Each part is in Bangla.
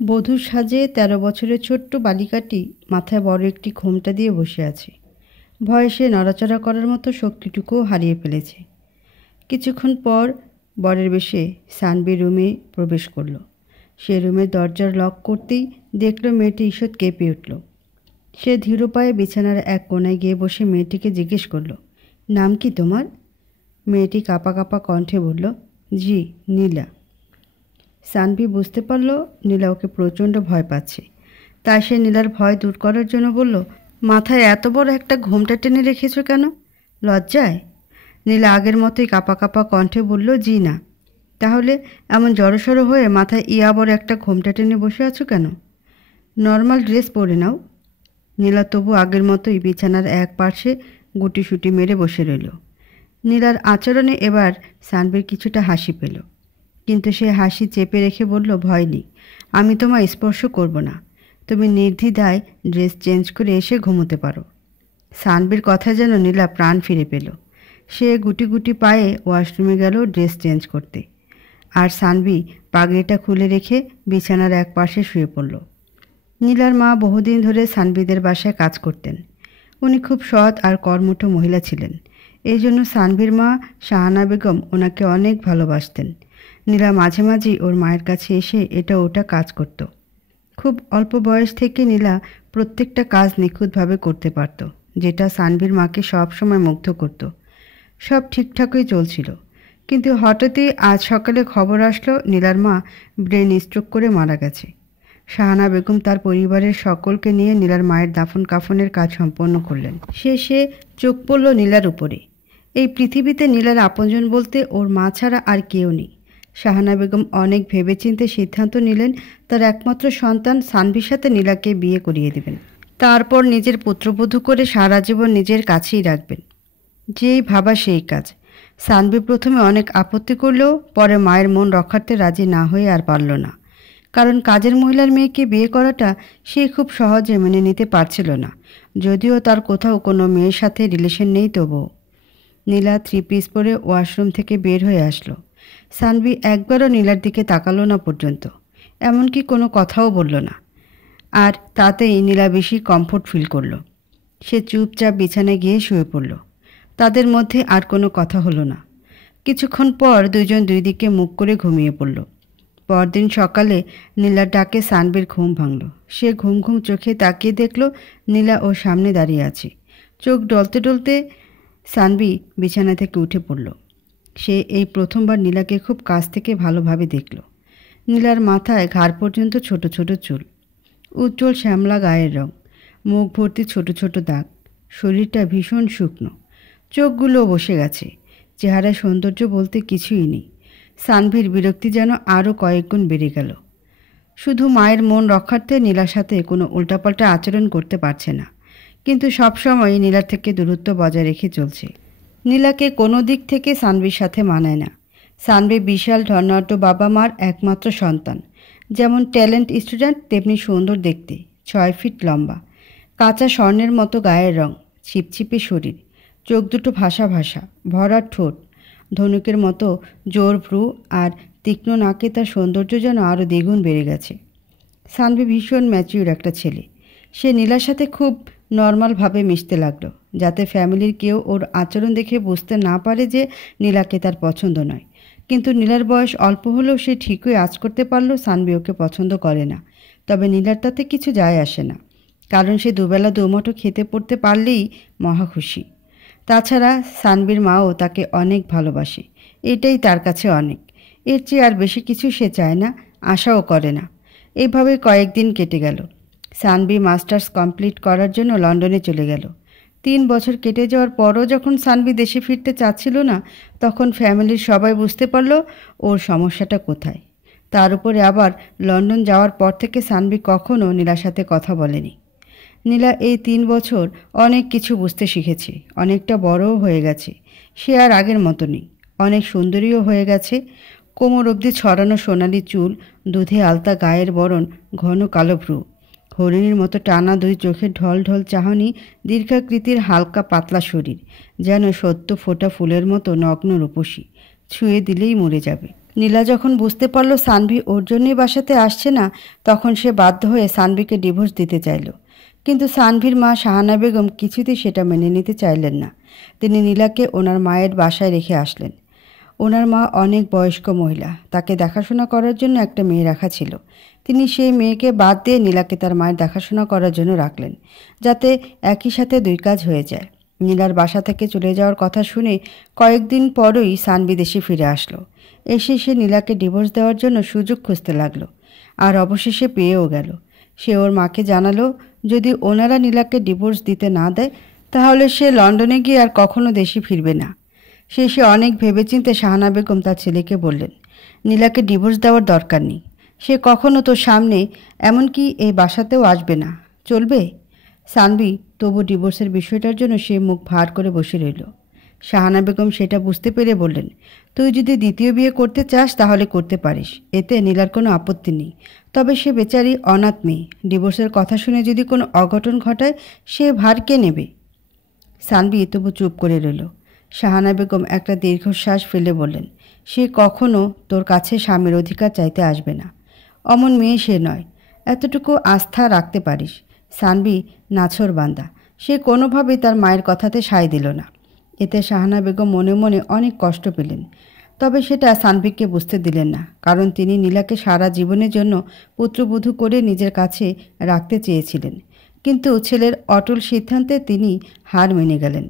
বধূর সাজে ১৩ বছরের ছোট্ট বালিকাটি মাথায় বড় একটি ঘোমটা দিয়ে বসে আছে। ভয়ে সে নড়াচড়া করার মতো শক্তিটুকুও হারিয়ে ফেলেছে। কিছুক্ষণ পর বরের বেশে সানভি রুমে প্রবেশ করল। সে রুমের দরজার লক করতেই দেখল মেয়েটি ঈষৎ কেঁপে উঠল। সে ধীর পায়ে বিছানার এক কোণায় গিয়ে বসে মেয়েটিকে জিজ্ঞেস করল, নাম কি তোমার? মেয়েটি কাঁপা কাঁপা কণ্ঠে বলল, জি, নীলা। সানভি বুঝতে পারল নীলা ওকে প্রচণ্ড ভয় পাচ্ছে। তাই সে নীলার ভয় দূর করার জন্য বলল, মাথায় এত বড় একটা ঘোমটা টেনে রেখেছ কেন? লজ্জায়? নীলা আগের মতোই কাঁপা কাঁপা কণ্ঠে বলল, জি না। তাহলে এমন জড়সড় হয়ে মাথায় বড় একটা ঘোমটা টেনে বসে আছো কেন? নর্মাল ড্রেস পরে নাও। নীলা তবু আগের মতোই বিছানার এক পার্শ্বে গুটিসুটি মেরে বসে রইল। নীলার আচরণে এবার সানভির কিছুটা হাসি পেল, কিন্তু সে হাসি চেপে রেখে বলল, ভয় নেই, আমি তোমায় স্পর্শ করব না। তুমি নির্দ্বিধায় ড্রেস চেঞ্জ করে এসে ঘুমোতে পারো। সানভির কথা যেন নীলা প্রাণ ফিরে পেল। সে গুটি গুটি পায়ে ওয়াশরুমে গেল ড্রেস চেঞ্জ করতে, আর সানভি পাগড়িটা খুলে রেখে বিছানার এক পাশে শুয়ে পড়ল। নীলার মা বহুদিন ধরে সানভিদের বাসায় কাজ করতেন। উনি খুব সৎ আর কর্মঠ মহিলা ছিলেন। এই জন্য সানভির মা শাহানা বেগম ওনাকে অনেক ভালোবাসতেন। নীলা মাঝে মাঝেই ওর মায়ের কাছে এসে এটা ওটা কাজ করত। খুব অল্প বয়স থেকে নীলা প্রত্যেকটা কাজ নিখুঁতভাবে করতে পারত, যেটা সানভির মাকে সব সময় মুগ্ধ করত। সব ঠিকঠাকই চলছিল, কিন্তু হঠাৎই আজ সকালে খবর আসলো নীলার মা ব্রেন স্ট্রোক করে মারা গেছে। শাহানা বেগম তার পরিবারের সকলকে নিয়ে নীলার মায়ের দাফন কাফনের কাজ সম্পন্ন করলেন। শেষে চোখ পড়ল নীলার উপরে। এই পৃথিবীতে নীলার আপনজন বলতে ওর মা ছাড়া আর কেউ নেই। শাহানা বেগম অনেক ভেবেচিন্তে সিদ্ধান্ত নিলেন তার একমাত্র সন্তান সানভির সাথে নীলাকে বিয়ে করিয়ে দেবেন। তারপর নিজের পুত্রবধূ করে সারা জীবন নিজের কাছেই রাখবেন। যেই ভাবা সেই কাজ। সানভি প্রথমে অনেক আপত্তি করলেও পরে মায়ের মন রক্ষার্থে রাজি না হয়ে আর পারল না। কারণ কাজের মহিলার মেয়েকে বিয়ে করাটা সে খুব সহজে মেনে নিতে পারছিল না, যদিও তার কোথাও কোনো মেয়ের সাথে রিলেশন নেই। তবুও নীলা 3 পিস পরে ওয়াশরুম থেকে বের হয়ে আসলো। সানভি একবারও নীলার দিকে তাকালো না পর্যন্ত, এমনকি কোনো কথাও বলল না। আর তাতেই নীলা বেশি কমফোর্ট ফিল করলো। সে চুপচাপ বিছানায় গিয়ে শুয়ে পড়ল। তাদের মধ্যে আর কোনো কথা হলো না। কিছুক্ষণ পর দুজন দুই দিকে মুখ করে ঘুমিয়ে পড়ল। পরদিন সকালে নীলার ডাকে সানভির ঘুম ভাঙল। সে ঘুম ঘুম চোখে তাকিয়ে দেখল নীলা ওর সামনে দাঁড়িয়ে আছে। চোখ ডলতে ডলতে সানভি বিছানা থেকে উঠে পড়ল। সে এই প্রথমবার নীলাকে খুব কাছ থেকে ভালোভাবে দেখল। নীলার মাথায় ঘাড় পর্যন্ত ছোট ছোট চুল, উজ্জ্বল শ্যামলা গায়ের রং, মুখ ভর্তি ছোট ছোট দাগ, শরীরটা ভীষণ শুকনো, চোখগুলো বসে গেছে। চেহারায় সৌন্দর্য বলতে কিছুই নেই। সানভির বিরক্তি যেন আরও কয়েকগুণ বেড়ে গেল। শুধু মায়ের মন রক্ষার্থে নীলার সাথে কোনো উল্টাপাল্টা আচরণ করতে পারছে না, কিন্তু সবসময় নীলার থেকে দূরত্ব বজায় রেখে চলছে। নীলাকে কোনো দিক থেকে সানভির সাথে মানায় না। সানভি বিশাল ধর্নাঢ্য বাবা মার একমাত্র সন্তান। যেমন ট্যালেন্ট স্টুডেন্ট, তেমনি সুন্দর দেখতে, 6 ফিট লম্বা, কাঁচা স্বর্ণের মতো গায়ের রং, ছিপছিপে শরীর, চোখ দুটো ভাসা ভাসা, ভরা ঠোঁট, ধনুকের মতো জোর ভ্রু আর তীক্ষ্ণ নাকে তার সৌন্দর্য যেন আরও দ্বিগুণ বেড়ে গেছে। সানভি ভীষণ ম্যাচিউর একটা ছেলে। সে নীলার সাথে খুব নর্মালভাবে মিশতে লাগলো, যাতে ফ্যামিলির কেউ ওর আচরণ দেখে বুঝতে না পারে যে নীলাকে তার পছন্দ নয়। কিন্তু নীলার বয়স অল্প হলেও সে ঠিকই আঁচ করতে পারল সানভি ওকে পছন্দ করে না। তবে নীলার তাতে কিছু যায় আসে না, কারণ সে দুবেলা দুমুঠো খেতে পড়তে পারলেই মহা খুশি। তাছাড়া সানভির মাও তাকে অনেক ভালোবাসে, এটাই তার কাছে অনেক। এর চেয়ে আর বেশি কিছু সে চায় না, আশাও করে না। এইভাবে কয়েকদিন কেটে গেল। সানভি মাস্টার্স কমপ্লিট করার জন্য লন্ডনে চলে গেল। 3 বছর কেটে যাওয়ার পরও যখন সানভি দেশে ফিরতে চাচ্ছিল না, তখন ফ্যামিলির সবাই বুঝতে পারল ওর সমস্যাটা কোথায়। তার উপরে আবার লন্ডন যাওয়ার পর থেকে সানভি কখনও নীলার সাথে কথা বলেনি। নীলা এই 3 বছর অনেক কিছু বুঝতে শিখেছে, অনেকটা বড়ও হয়ে গেছে। সে আর আগের মতো নেই, অনেক সুন্দরীও হয়ে গেছে। কোমর অবধি ছড়ানো সোনালি চুল, দুধে আলতা গায়ের বরণ, ঘন কালো ভ্রু, হরিণীর মতো টানা 2 চোখের ঢল ঢল চাহনি, দীর্ঘাকৃতির হালকা পাতলা শরীর, যেন সদ্য ফোটা ফুলের মতো নগ্ন রূপসী, ছুঁয়ে দিলেই মরে যাবে। নীলা যখন বুঝতে পারল সানভি ওর জন্যই বাসাতে আসছে না, তখন সে বাধ্য হয়ে সানভিকে ডিভোর্স দিতে চাইল। কিন্তু সানভির মা শাহানা বেগম কিছুতেই সেটা মেনে নিতে চাইলেন না। তিনি নীলাকে ওনার মায়ের বাসায় রেখে আসলেন। ওনার মা অনেক বয়স্ক মহিলা, তাকে দেখাশোনা করার জন্য একটা মেয়ে রাখা ছিল। তিনি সেই মেয়েকে বাদ দিয়ে নীলাকে তার মায়ের দেখাশোনা করার জন্য রাখলেন, যাতে একই সাথে দুই কাজ হয়ে যায়। নীলার বাসা থেকে চলে যাওয়ার কথা শুনে কয়েকদিন পরই সানভি দেশে ফিরে আসলো। এসে সে নীলাকে ডিভোর্স দেওয়ার জন্য সুযোগ খুঁজতে লাগলো, আর অবশেষে পেয়েও গেল। সে ওর মাকে জানালো যদি ওনারা নীলাকে ডিভোর্স দিতে না দেয় তাহলে সে লন্ডনে গিয়ে আর কখনো দেশে ফিরবে না। সে অনেক ভেবেচিন্তে শাহানা বেগম তার ছেলেকে বললেন, নীলাকে ডিভোর্স দেওয়ার দরকার নেই। সে কখনো তোর সামনে, এমনকি এই বাসাতেও আসবে না, চলবে? সানভি তবু ডিভোর্সের বিষয়টার জন্য সে মুখ ভার করে বসে রইল। শাহানা বেগম সেটা বুঝতে পেরে বললেন, তুই যদি দ্বিতীয় বিয়ে করতে চাস তাহলে করতে পারিস, এতে নীলার কোনো আপত্তি নেই। তবে সে বেচারি অনাথ মেয়ে, ডিভোর্সের কথা শুনে যদি কোনো অঘটন ঘটায় সে ভার কে নেবে? সানভি তবু চুপ করে রইল। শাহানা বেগম একটা দীর্ঘশ্বাস ফেলে বললেন, সে কখনো তোর কাছে স্বামীর অধিকার চাইতে আসবে না। অমন মেয়ে সে নয়, এতটুকু আস্থা রাখতে পারিস। সানভি নাছর বান্দা, সে কোনোভাবেই তার মায়ের কথাতে সায় দিল না। এতে শাহানা বেগম মনে মনে অনেক কষ্ট পেলেন। তবে সেটা সানভিকে বুঝতে দিলেন না, কারণ তিনি নীলাকে সারা জীবনের জন্য পুত্রবধূ করে নিজের কাছে রাখতে চেয়েছিলেন। কিন্তু ছেলের অটল সিদ্ধান্তে তিনি হার মেনে গেলেন।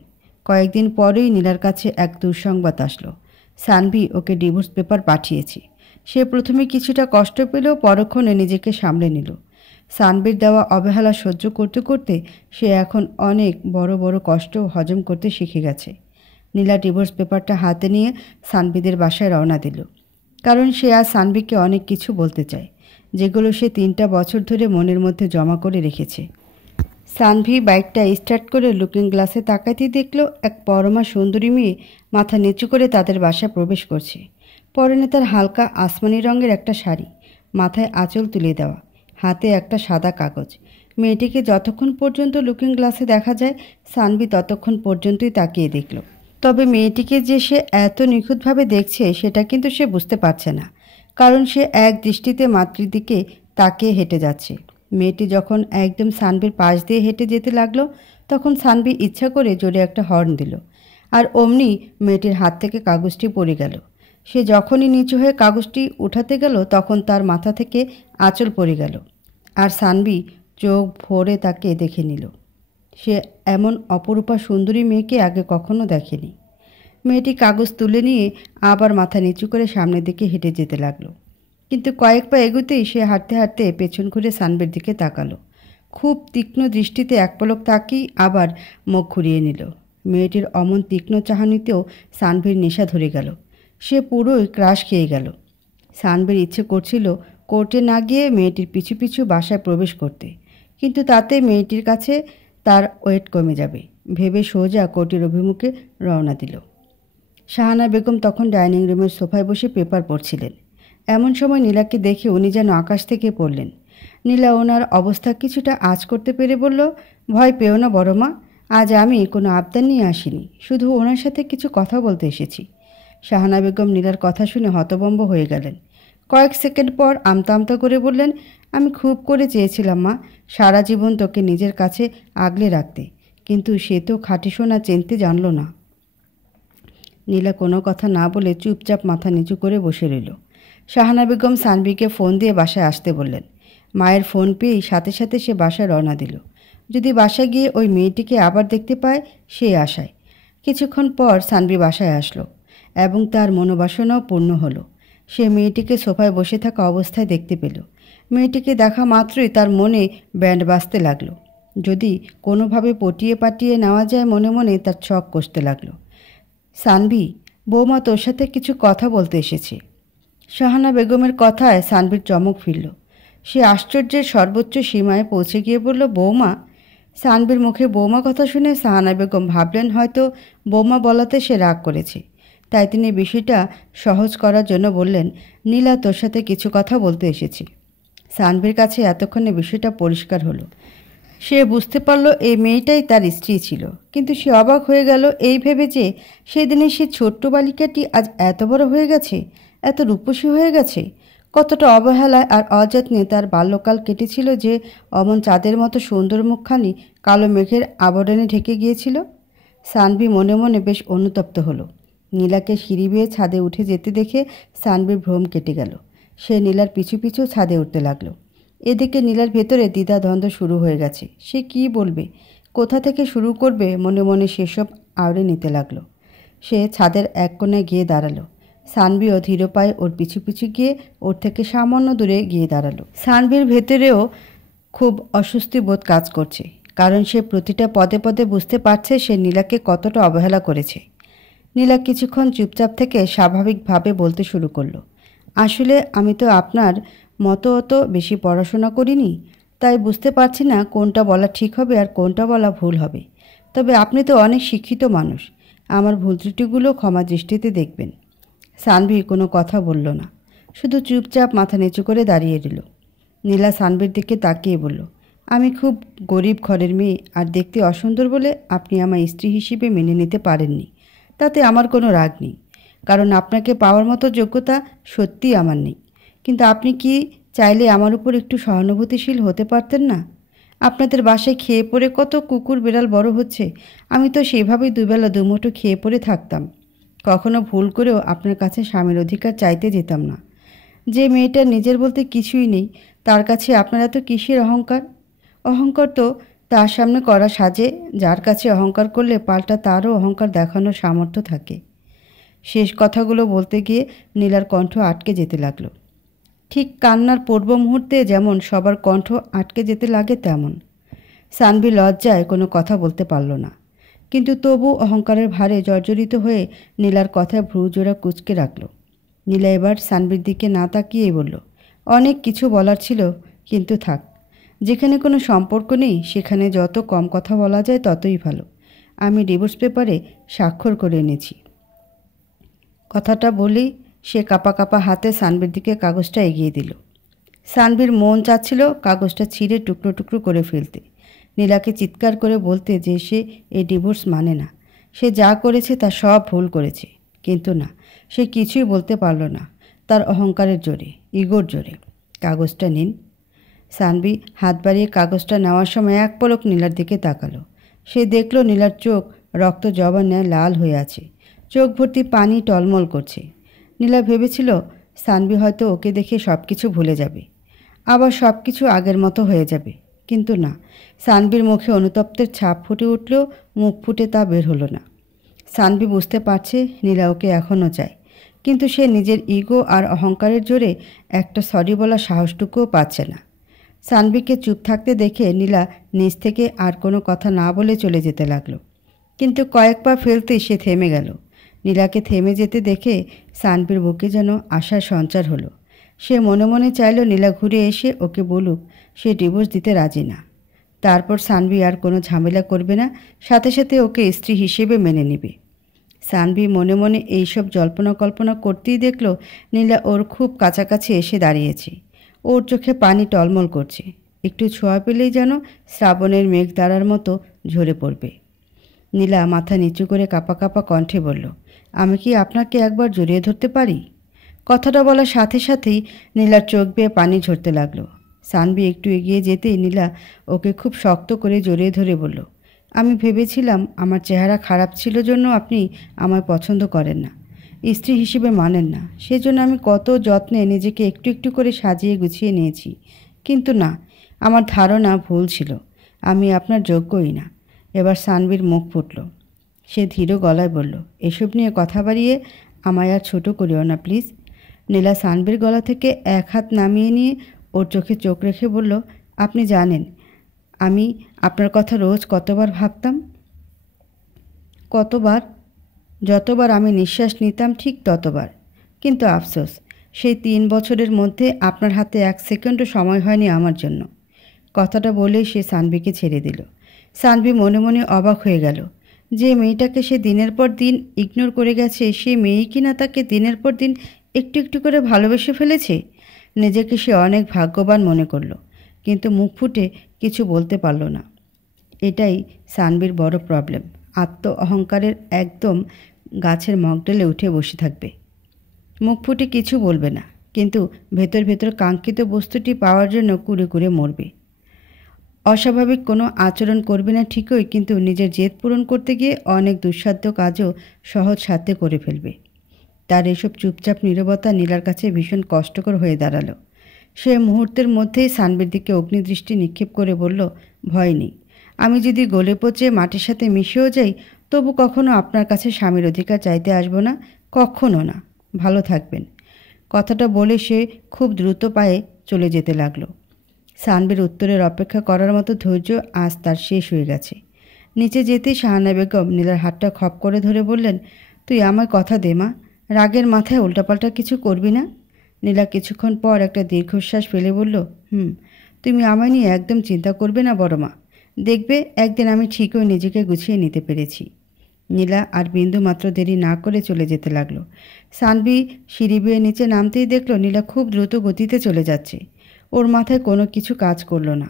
কয়েকদিন পরেই নীলার কাছে এক দুঃসংবাদ আসলো, সানভি ওকে ডিভোর্স পেপার পাঠিয়েছে। সে প্রথমে কিছুটা কষ্ট পেলেও পরক্ষণে নিজেকে সামলে নিল। সানভির দেওয়া অবহেলা সহ্য করতে করতে সে এখন অনেক বড় বড় কষ্ট হজম করতে শিখে গেছে। নীলা ডিভোর্স পেপারটা হাতে নিয়ে সানভিদের বাসায় রওনা দিল, কারণ সে আজ সানভিকে অনেক কিছু বলতে চায়, যেগুলো সে 3টা বছর ধরে মনের মধ্যে জমা করে রেখেছে। সানভি বাইকটা স্টার্ট করে লুকিং গ্লাসে তাকাতেই দেখল এক পরমা সুন্দরী মেয়ে মাথা নিচু করে তাদের বাসায় প্রবেশ করছে। পরনে তার হালকা আসমানি রঙের একটা শাড়ি, মাথায় আঁচল তুলে দেওয়া, হাতে একটা সাদা কাগজ। মেয়েটিকে যতক্ষণ পর্যন্ত লুকিং গ্লাসে দেখা যায় সানভি ততক্ষণ পর্যন্তই তাকিয়ে দেখল। তবে মেয়েটিকে যে সে এত নিখুঁতভাবে দেখছে সেটা কিন্তু সে বুঝতে পারছে না, কারণ সে এক দৃষ্টিতে মাতৃর দিকে তাকিয়ে হেঁটে যাচ্ছে। মেয়েটি যখন একদম সানভির পাশ দিয়ে হেঁটে যেতে লাগলো তখন সানভি ইচ্ছা করে জোরে একটা হর্ন দিল, আর অমনি মেয়েটির হাত থেকে কাগজটি পড়ে গেল। সে যখনই নিচু হয়ে কাগজটি উঠাতে গেল তখন তার মাথা থেকে আঁচল পড়ে গেল, আর সানভি চোখ ভরে তাকে দেখে নিল। সে এমন অপরূপা সুন্দরী মেয়েকে আগে কখনো দেখেনি। মেয়েটি কাগজ তুলে নিয়ে আবার মাথা নিচু করে সামনের দিকে হেঁটে যেতে লাগলো। কিন্তু কয়েক পা এগোতেই সে হাঁটতে হাঁটতে পেছন ঘুরে সানভির দিকে তাকালো। খুব তীক্ষ্ণ দৃষ্টিতে এক পলক তাকিয়ে আবার মুখ ঘুরিয়ে নিল। মেয়েটির অমন তীক্ষ্ণ চাহনিতেও সানভির নেশা ধরে গেল। সে পুরোই ক্রাশ খেয়ে গেল। সানভির ইচ্ছে করছিল কোর্টে না গিয়ে মেয়েটির পিছু পিছু বাসায় প্রবেশ করতে, কিন্তু তাতে মেয়েটির কাছে তার ওয়েট কমে যাবে ভেবে সোজা কোর্টের অভিমুখে রওনা দিল। শাহানা বেগম তখন ডাইনিং রুমের সোফায় বসে পেপার পড়ছিলেন। এমন সময় নীলাকে দেখে উনি যেন আকাশ থেকে পড়লেন। নীলা ওনার অবস্থা কিছুটা আঁচ করতে পেরে বলল, ভয় পেও না বড় মা, আজ আমি কোনো আবদার নিয়ে আসিনি, শুধু ওনার সাথে কিছু কথা বলতে এসেছি। শাহানা বেগম নীলার কথা শুনে হতভম্ব হয়ে গেলেন। কয়েক সেকেন্ড পর আমতা আমতা করে বললেন, আমি খুব করে চেয়েছিলাম মা, সারা জীবন তোকে নিজের কাছে আগলে রাখতে, কিন্তু সে তো খাঁটি সোনা চিনতে জানল না। নীলা কোনো কথা না বলে চুপচাপ মাথা নিচু করে বসে রইল। শাহানা বেগম সানভিকে ফোন দিয়ে বাসায় আসতে বললেন। মায়ের ফোন পেয়েই সাথে সাথে সে বাসায় রওনা দিল, যদি বাসায় গিয়ে ওই মেয়েটিকে আবার দেখতে পায় সেই আশায়। কিছুক্ষণ পর সানভি বাসায় আসলো এবং তার মনোবাসনাও পূর্ণ হলো। সে মেয়েটিকে সোফায় বসে থাকা অবস্থায় দেখতে পেল। মেয়েটিকে দেখা মাত্রই তার মনে ব্যান্ড বাজতে লাগলো। যদি কোনোভাবে পটিয়ে পাটিয়ে নেওয়া যায় মনে মনে তার ছক কষতে লাগলো। সানভি, বৌমা তোর সাথে কিছু কথা বলতে এসেছে। শাহানা বেগমের কথায় সানভির চমক ফিরল। সে আশ্চর্যের সর্বোচ্চ সীমায় পৌঁছে গিয়ে বলল, বৌমা। সানভির মুখে বৌমা কথা শুনে শাহানা বেগম ভাবলেন হয়তো বৌমা বলাতে সে রাগ করেছে, তাই তিনি বিষয়টা সহজ করার জন্য বললেন, নীলা তোর সাথে কিছু কথা বলতে এসেছি। সানভির কাছে এতক্ষণে বিষয়টা পরিষ্কার হলো। সে বুঝতে পারল এই মেয়েটাই তার স্ত্রী ছিল, কিন্তু সে অবাক হয়ে গেল এই ভেবে যে সেদিনে সে ছোট্ট বালিকাটি আজ এত বড় হয়ে গেছে। এত রূপসী হয়ে গেছে। কতটা অবহেলায় আর অযত্নে তার বাল্যকাল কেটেছিল যে অমন চাঁদের মতো সুন্দর মুখখানি কালো মেঘের আবরণে ঢেকে গিয়েছিল। সানভি মনে মনে বেশ অনুতপ্ত হলো। নীলাকে সিঁড়ি বেয়ে ছাদে উঠে যেতে দেখে সানভির ভ্রম কেটে গেল। সে নীলার পিছু পিছু ছাদে উঠতে লাগলো। এদিকে নীলার ভেতরে দ্বিধাদ্বন্দ্ব শুরু হয়ে গেছে। সে কী বলবে, কোথা থেকে শুরু করবে, মনে মনে সেসব আওড়ে নিতে লাগলো। সে ছাদের এক কোণে গিয়ে দাঁড়ালো। সানভিও ধীর পায়ে ওর পিছু পিছু গিয়ে ওর থেকে সামান্য দূরে গিয়ে দাঁড়ালো। সানভির ভেতরেও খুব অস্বস্তি বোধ কাজ করছে, কারণ সে প্রতিটা পদে পদে বুঝতে পারছে সে নীলাকে কতটা অবহেলা করেছে। নীলা কিছুক্ষণ চুপচাপ থেকে স্বাভাবিকভাবে বলতে শুরু করলো, আসলে আমি তো আপনার মতো অত বেশি পড়াশোনা করিনি, তাই বুঝতে পারছি না কোনটা বলা ঠিক হবে আর কোনটা বলা ভুল হবে। তবে আপনি তো অনেক শিক্ষিত মানুষ, আমার ভুল ত্রুটিগুলো ক্ষমা দৃষ্টিতে দেখবেন। সানভি কোনো কথা বলল না, শুধু চুপচাপ মাথা নিচু করে দাঁড়িয়ে রইল। নীলা সানভির দিকে তাকিয়ে বলল, আমি খুব গরিব ঘরের মেয়ে আর দেখতে অসুন্দর বলে আপনি আমার স্ত্রী হিসেবে মেনে নিতে পারেননি। তাতে আমার কোনো রাগ নেই, কারণ আপনাকে পাওয়ার মতো যোগ্যতা সত্যিই আমার নেই। কিন্তু আপনি কি চাইলে আমার উপর একটু সহানুভূতিশীল হতে পারতেন না? আপনাদের বাসায় খেয়ে পড়ে কত কুকুর বিড়াল বড় হচ্ছে, আমি তো সেভাবেই দুবেলা দুমুঠো খেয়ে পড়ে থাকতাম। কখনো ভুল করেও আপনার কাছে স্বামীর অধিকার চাইতে যেতাম না। যে মেয়েটার নিজের বলতে কিছুই নেই, তার কাছে আপনার এত কিসের অহংকার? অহংকার তো তার সামনে করা সাজে, যার কাছে অহংকার করলে পাল্টা তারও অহংকার দেখানোর সামর্থ্য থাকে। শেষ কথাগুলো বলতে গিয়ে নীলার কণ্ঠ আটকে যেতে লাগলো। ঠিক কান্নার পূর্ব মুহূর্তে যেমন সবার কণ্ঠ আটকে যেতে লাগে তেমন। সানভি লজ্জায় কোনো কথা বলতে পারল না, কিন্তু তবু অহংকারের ভারে জর্জরিত হয়ে নীলার কথায় ভ্রুজোড়া কুঁচকে রাখল। নীলা এবার সানভির দিকে না তাকিয়েই বলল, অনেক কিছু বলার ছিল, কিন্তু থাক, যেখানে কোনো সম্পর্ক নেই সেখানে যত কম কথা বলা যায় ততই ভালো। আমি ডিভোর্স পেপারে স্বাক্ষর করে এনেছি। কথাটা বলেই সে কাঁপা কাঁপা হাতে সানভির দিকে কাগজটা এগিয়ে দিল। সানভির মন চাচ্ছিল কাগজটা ছিঁড়ে টুকরো টুকরো করে ফেলতে, নীলাকে চিৎকার করে বলতে যে সে এই ডিভোর্স মানে না, সে যা করেছে তা সব ভুল করেছে। কিন্তু না, সে কিছুই বলতে পারল না, তার অহংকারের জোরে, ইগোর জোরে। কাগজটা নিন। সানভি হাত বাড়িয়ে কাগজটা নেওয়ার সময় এক পলক নীলার দিকে তাকালো। সে দেখল নীলার চোখ রক্ত জবার ন্যায় লাল হয়ে আছে, চোখ ভর্তি পানি টলমল করছে। নীলা ভেবেছিল সানভি হয়তো ওকে দেখে সব কিছু ভুলে যাবে, আবার সব কিছু আগের মতো হয়ে যাবে। কিন্তু না, সানভির মুখে অনুতপ্তের ছাপ ফুটে উঠলেও মুখ ফুটে তা বের হলো না। সানভি বুঝতে পারছে নীলা ওকে এখনও চায়, কিন্তু সে নিজের ইগো আর অহংকারের জোরে একটা সরি বলার সাহসটুকুও পাচ্ছে না। সানভিকে চুপ থাকতে দেখে নীলা নিজ থেকে আর কোনো কথা না বলে চলে যেতে লাগলো, কিন্তু কয়েক পা ফেলতেই সে থেমে গেল। নীলাকে থেমে যেতে দেখে সানভির বুকে যেন আশার সঞ্চার হলো। সে মনে মনে চাইল নীলা ঘুরে এসে ওকে বলুক সে ডিভোর্স দিতে রাজি না, তারপর সানভি আর কোনো ঝামেলা করবে না, সাথে সাথে ওকে স্ত্রী হিসেবে মেনে নেবে। সানভি মনে মনে এইসব জল্পনা কল্পনা করতেই দেখল নীলা ওর খুব কাছাকাছি এসে দাঁড়িয়েছে। ওর চোখে পানি টলমল করছে, একটু ছোঁয়া পেলেই যেন শ্রাবণের মেঘ দ্বারার মতো ঝরে পড়বে। নীলা মাথা নিচু করে কাঁপা কাঁপা কণ্ঠে বলল, আমি কি আপনাকে একবার জড়িয়ে ধরতে পারি? কথাটা বলার সাথে সাথেই নীলার চোখ বেয়ে পানি ঝরতে লাগলো। সানভি একটু এগিয়ে যেতেই নীলা ওকে খুব শক্ত করে জড়িয়ে ধরে বলল, আমি ভেবেছিলাম আমার চেহারা খারাপ ছিল জন্য আপনি আমায় পছন্দ করেন না, স্ত্রী হিসেবে মানেন না, সেজন্য আমি কত যত্নে নিজেকে একটু একটু করে সাজিয়ে গুছিয়ে নিয়েছি। কিন্তু না, আমার ধারণা ভুল ছিল, আমি আপনার যোগ্যই না। এবার সানভির মুখ ফুটল। সে ধীর গলায় বলল, এসব নিয়ে কথা বাড়িয়ে আমায় আর ছোটো করিও না প্লিজ। নীলা সানভির গলা থেকে এক হাত নামিয়ে নিয়ে ওর চোখে চোখ রেখে বলল, আপনি জানেন আমি আপনার কথা রোজ কতবার ভাবতাম? কতবার? যতবার আমি নিঃশ্বাস নিতাম ঠিক ততবার। কিন্তু আফসোস, সেই 3 বছরের মধ্যে আপনার হাতে 1 সেকেন্ডও সময় হয়নি আমার জন্য। কথাটা বলেই সে সানভিকে ছেড়ে দিল। সানভি মনে মনে অবাক হয়ে গেল। যে মেয়েটাকে সে দিনের পর দিন ইগনোর করে গেছে, সে মেয়েই কিনা তাকে দিনের পর দিন একটু একটু করে ভালোবেসে ফেলেছে। নিজেকে সে অনেক ভাগ্যবান মনে করল, কিন্তু মুখ ফুটে কিছু বলতে পারল না। এটাই সানভির বড় প্রবলেম, আত্ম অহংকারের একদম গাছের মগডালে উঠে বসে থাকবে। মুখ ফুটে কিছু বলবে না, কিন্তু ভেতর ভেতর কাঙ্ক্ষিত বস্তুটি পাওয়ার জন্য কুড়ে কুড়ে মরবে। অস্বাভাবিক কোনো আচরণ করবে না ঠিকই, কিন্তু নিজের জেদ পূরণ করতে গিয়ে অনেক দুঃসাধ্য কাজও সহজ সাধ্যে করে ফেলবে। তার এসব চুপচাপ নীরবতা নীলার কাছে ভীষণ কষ্টকর হয়ে দাঁড়ালো। সে মুহূর্তের মধ্যেই সানবির দিকে অগ্নিদৃষ্টি নিক্ষেপ করে বলল, ভয় নেই। আমি যদি গলে পচে মাটির সাথে মিশেও যাই, তবু কখনো আপনার কাছে স্বামীর অধিকার চাইতে আসবো না, কখনো না। ভালো থাকবেন। কথাটা বলে সে খুব দ্রুত পায়ে চলে যেতে লাগলো। সানবির উত্তরের অপেক্ষা করার মতো ধৈর্য আজ তার শেষ হয়ে গেছে। নিচে যেতেই শাহানা বেগম নীলার হাতটা খপ করে ধরে বললেন, তুই আমায় কথা দে মা, রাগের মাথায় উল্টাপাল্টা কিছু করবি না। নীলা কিছুক্ষণ পর একটা দীর্ঘশ্বাস ফেলে বলল, তুমি আমায় নিয়ে একদম চিন্তা করবে না বড় মা। দেখবে একদিন আমি ঠিকই নিজেকে গুছিয়ে নিতে পেরেছি। নীলা আর বিন্দু মাত্র দেরি না করে চলে যেতে লাগলো। সানভি সিঁড়ি বেয়ে নিচে নামতেই দেখল নীলা খুব দ্রুত গতিতে চলে যাচ্ছে। ওর মাথায় কোনো কিছু কাজ করলো না।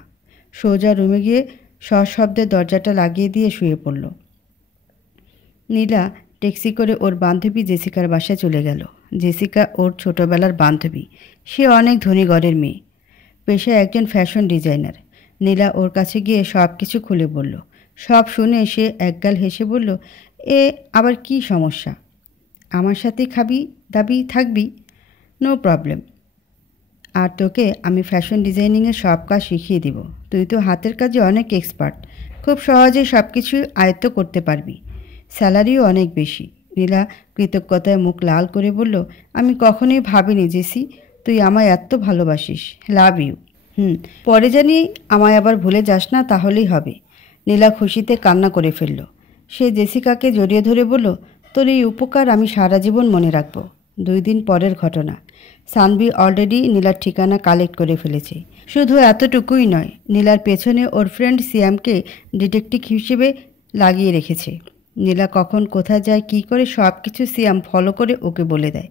সোজা রুমে গিয়ে সশব্দে দরজাটা লাগিয়ে দিয়ে শুয়ে পড়ল। নীলা ট্যাক্সি করে ওর বান্ধবী জেসিকার বাসায় চলে গেল। জেসিকা ওর ছোটবেলার বান্ধবী। সে অনেক ধনী ঘরের মেয়ে, পেশায় একজন ফ্যাশন ডিজাইনার। নীলা ওর কাছে গিয়ে সব কিছু খুলে বলল। সব শুনে সে একগাল হেসে বলল, এ আবার কি সমস্যা? আমার সাথে খাবি দাবি থাকবি, নো প্রবলেম। আর তোকে আমি ফ্যাশন ডিজাইনিংয়ের সব কাজ শিখিয়ে দিব। তুই তো হাতের কাজে অনেক এক্সপার্ট, খুব সহজে সব কিছু আয়ত্ত করতে পারবি। স্যালারিও অনেক বেশি। নীলা কৃতজ্ঞতায় মুখ লাল করে বলল, আমি কখনোই ভাবিনি জেসি তুই আমায় এত ভালোবাসিস। Love you. পরে জানি আমায় আবার ভুলে যাস না, তাহলেই হবে। নীলা খুশিতে কান্না করে ফেলল। সে জেসিকাকে জড়িয়ে ধরে বলল, তোর এই উপকার আমি সারা জীবন মনে রাখব। 2 দিন পরের ঘটনা। সানভি অলরেডি নীলার ঠিকানা কালেক্ট করে ফেলেছে। শুধু এতটুকুই নয়, নীলার পেছনে ওর ফ্রেন্ড সিয়ামকে ডিটেকটিভ হিসেবে লাগিয়ে রেখেছে। নীলা কখন কোথায় যায় কী করে সব কিছু সিয়াম ফলো করে ওকে বলে দেয়।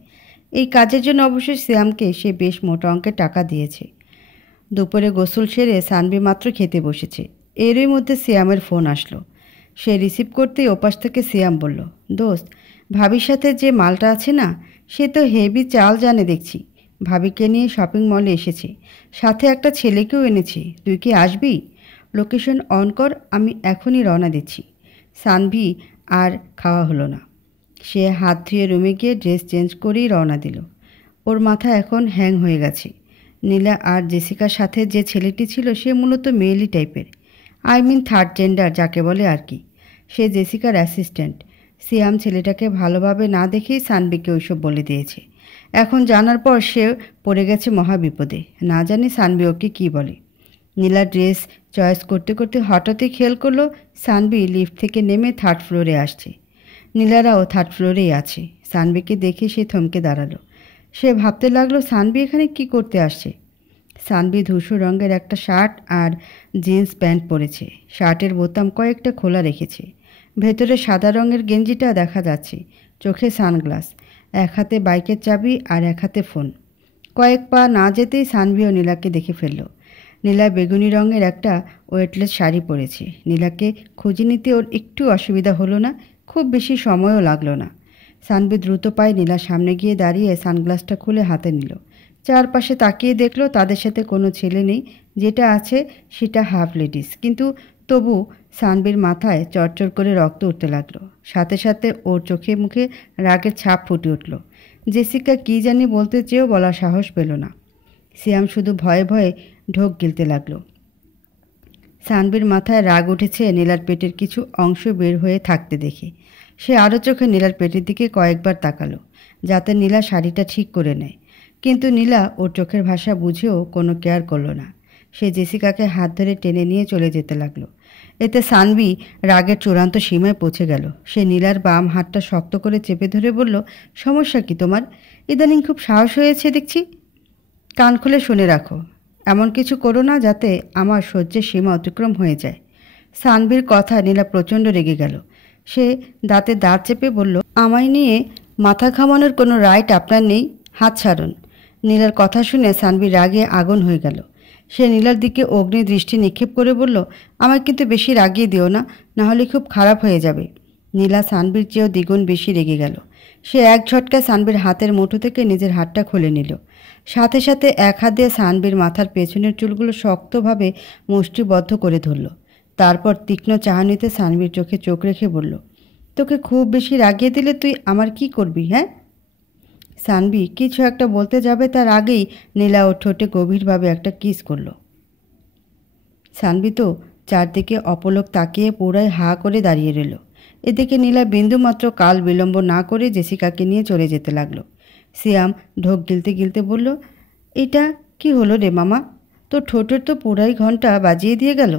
এই কাজের জন্য অবশ্য সিয়ামকে সে বেশ মোটা অঙ্কের টাকা দিয়েছে। দুপুরে গোসল সেরে সানভি মাত্র খেতে বসেছে, এরই মধ্যে সিয়ামের ফোন আসলো। সে রিসিভ করতেই ওপাশ থেকে সিয়াম বলল, দোস্ত, ভাবির সাথে যে মালটা আছে না, সে তো হেভি চাল জানে দেখছি। ভাবিকে নিয়ে শপিং মলে এসেছে, সাথে একটা ছেলেকেও এনেছে। তুই কি আসবি? লোকেশন অন কর, আমি এখনই রওনা দিচ্ছি। সানভি আর খাওয়া হলো না। সে হাত ধুয়ে রুমে গিয়ে ড্রেস চেঞ্জ করেই রওনা দিল। ওর মাথা এখন হ্যাং হয়ে গেছে। নীলা আর জেসিকার সাথে যে ছেলেটি ছিল সে মূলত মেয়েলি টাইপের, থার্ড জেন্ডার যাকে বলে আর কি। সে জেসিকার অ্যাসিস্ট্যান্ট। সিয়াম ছেলেটাকে ভালোভাবে না দেখেই সানভিকে ওইসব বলে দিয়েছে। এখন জানার পর সে পড়ে গেছে মহাবিপদে। না জানি সানভি ওকে কী বলে। নীলা ড্রেস চয়েস করতে করতে হঠাৎই খেয়াল করলো সানভি লিফট থেকে নেমে 3rd ফ্লোরে আসছে। নীলারাও 3rd ফ্লোরেই আছে। সানভিকে দেখে সে থমকে দাঁড়ালো। সে ভাবতে লাগলো সানভি এখানে কি করতে আসছে। সানভি ধূসর রঙের একটা শার্ট আর জিন্স প্যান্ট পরেছে। শার্টের বোতাম কয়েকটা খোলা রেখেছে। ভেতরে সাদা রঙের গেঞ্জিটা দেখা যাচ্ছে। চোখে সানগ্লাস, এক হাতে বাইকের চাবি আর এক হাতে ফোন। কয়েক পা না যেতেই সানভিও নীলাকে দেখে ফেলল। নীলা বেগুনি রঙের একটা ওয়েটলেস শাড়ি পরেছে। নীলাকে খুঁজে নিতে ওর একটু অসুবিধা হলো না, খুব বেশি সময়ও লাগলো না। সানভি দ্রুত পায়ে নীলার সামনে গিয়ে দাঁড়িয়ে সানগ্লাসটা খুলে হাতে নিল। চারপাশে তাকিয়ে দেখলো তাদের সাথে কোনো ছেলে নেই, যেটা আছে সেটা হাফ লেডিস। কিন্তু তবু সানভির মাথায় চরচর করে রক্ত উঠতে লাগলো। সাথে সাথে ওর চোখে মুখে রাগের ছাপ ফুটে উঠল। জেসিকা কী জানি বলতে চেয়েও বলার সাহস পেল না। সিয়াম শুধু ভয়ে ভয়ে ঢোক গিলতে লাগলো। সানভির মাথায় রাগ উঠেছে নীলার পেটের কিছু অংশ বের হয়ে থাকতে দেখে। সে আরও চোখে নীলার পেটের দিকে কয়েকবার তাকালো, যাতে নীলা শাড়িটা ঠিক করে নেয়। কিন্তু নীলা ওর চোখের ভাষা বুঝেও কোনো কেয়ার করলো না। সে জেসিকাকে হাত ধরে টেনে নিয়ে চলে যেতে লাগলো। এতে সানভি রাগের চূড়ান্ত সীমায় পৌঁছে গেল। সে নীলার বাম হাতটা শক্ত করে চেপে ধরে বলল, সমস্যা কি তোমার? ইদানিং খুব সাহস হয়েছে দেখছি। কান খুলে শুনে রাখো, এমন কিছু করো না যাতে আমার সহ্যের সীমা অতিক্রম হয়ে যায়। সানভির কথা নীলা প্রচণ্ড রেগে গেল। সে দাঁতে দাঁত চেপে বলল, আমায় নিয়ে মাথা ঘামানোর কোনো রাইট আপনার নেই, হাত ছাড়ুন। নীলার কথা শুনে সানভি রাগে আগুন হয়ে গেল। সে নীলার দিকে অগ্নি দৃষ্টি নিক্ষেপ করে বলল, আমায় কিন্তু বেশি রাগিয়ে দিও না, নাহলে খুব খারাপ হয়ে যাবে। নীলা সানভির চেয়েও দ্বিগুণ বেশি রেগে গেল। সে এক ঝটকায় সানভীর হাতের মুঠো থেকে নিজের হাতটা খুলে নিল। সাথে সাথে এক হাত দিয়ে সানভীর মাথার পেছনের চুলগুলো শক্তভাবে মুষ্টিবদ্ধ করে ধরল। তারপর তীক্ষ্ণ চাহনিতে সানভীর চোখে চোখ রেখে বলল, তোকে খুব বেশি রাগিয়ে দিলে তুই আমার কি করবি? হ্যাঁ? সানভি কিছু একটা বলতে যাবে তার আগেই নীলা ওর ঠোঁটে গভীরভাবে একটা কিস করল। সানভি তো চারদিকে অপলক তাকিয়ে পুরাই হা করে দাঁড়িয়ে রইল। এদিকে নীলা বিন্দুমাত্র কাল বিলম্ব না করে জেসিকাকে নিয়ে চলে যেতে লাগলো। সিয়াম ঢোক গিলতে গিলতে বলল, এটা কি হলো রে মামা? তোর ঠোঁটের তো পুরাই ঘন্টা বাজিয়ে দিয়ে গেল।